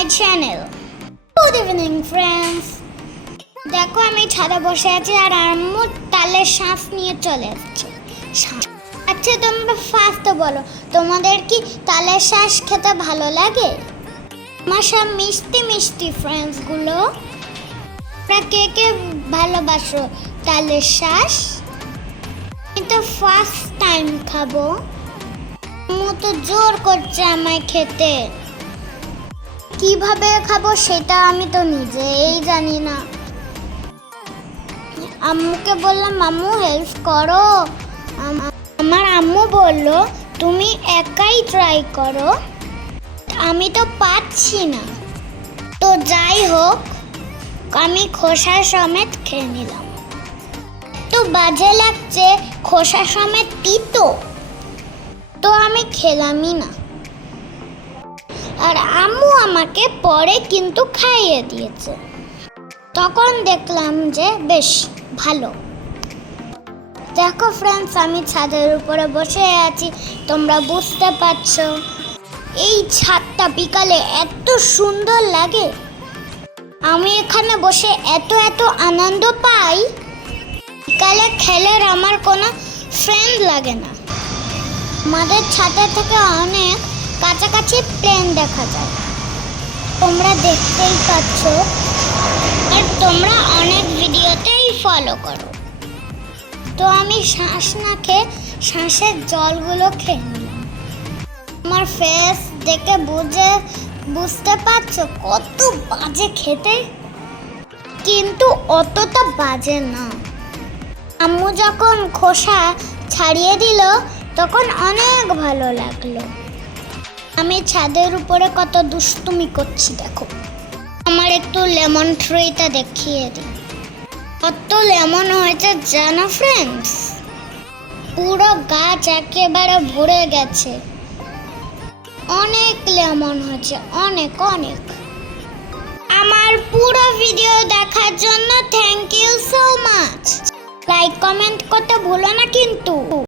my channel. Good evening friends. দেখো আমি ছাদে বসে আছি আর আম্মু তালের শ্বাস নিয়ে চলে আসছে। আচ্ছা তোমরা ফার্স্ট বলো, তোমাদের কি তালের শ্বাস খেতে ভালো লাগে? আমার সব মিষ্টি মিষ্টি ফ্রেন্ডসগুলো, তোমরা কে কে ভালোবাসো তালের শ্বাস? আমি তো ফার্স্ট টাইম খাবো, আম্মু তো জোর করছে আমায় খেতে। কিভাবে খাবো সেটা আমি তো নিজেই জানি না। আম্মুকে বললাম আম্মু হেল্প করো, আমার আম্মু বলল তুমি একাই ট্রাই করো, আমি তো পাচ্ছি না। তো যাই হোক, আমি খোসা সমেত খেয়ে নিলাম। তো বাজে লাগছে, খোসা সমেত তিতো, তো আমি খেলামই না। আর আম্মু আমাকে পরে কিন্তু খাইয়ে দিয়েছে, তখন দেখলাম যে বেশ ভালো। দেখো ফ্রেন্ডস, আমি ছাদের উপরে বসে আছি, তোমরা বুঝতে পারছো। এই ছাদটা বিকালে এত সুন্দর লাগে, আমি এখানে বসে এত আনন্দ পাই। বিকালে খেলে আমার কোনো ফ্রেন্ড লাগে না। আমাদের ছাদের থেকে অনেক কাছাকাছি প্লেন দেখা যায়, তোমরা দেখতেই পাচ্ছ। আর তোমরা অনেক ভিডিওতেই ফলো করো। তো আমি শ্বাস না খেয়ে শ্বাসের জলগুলো খেয়ে নিলাম। আমার ফেস দেখে বুঝতে পারছো কত বাজে খেতে, কিন্তু অতটা বাজে না। আম্মু যখন খোসা ছাড়িয়ে দিল তখন অনেক ভালো লাগলো। আমি ছাদের উপরে কত দুষ্টুমি করছি দেখো। আমার একটু লেমন ট্রিটা দেখিয়ে দিই। কত লেমন হয়েছে জানো ফ্রেন্ডস, পুরো গাছ একেবারে ভরে গেছে। অনেক লেমন হয়েছে, অনেক। আমার পুরো ভিডিও দেখার জন্য thank you so much. Like comment করতে ভুলো না কিন্তু।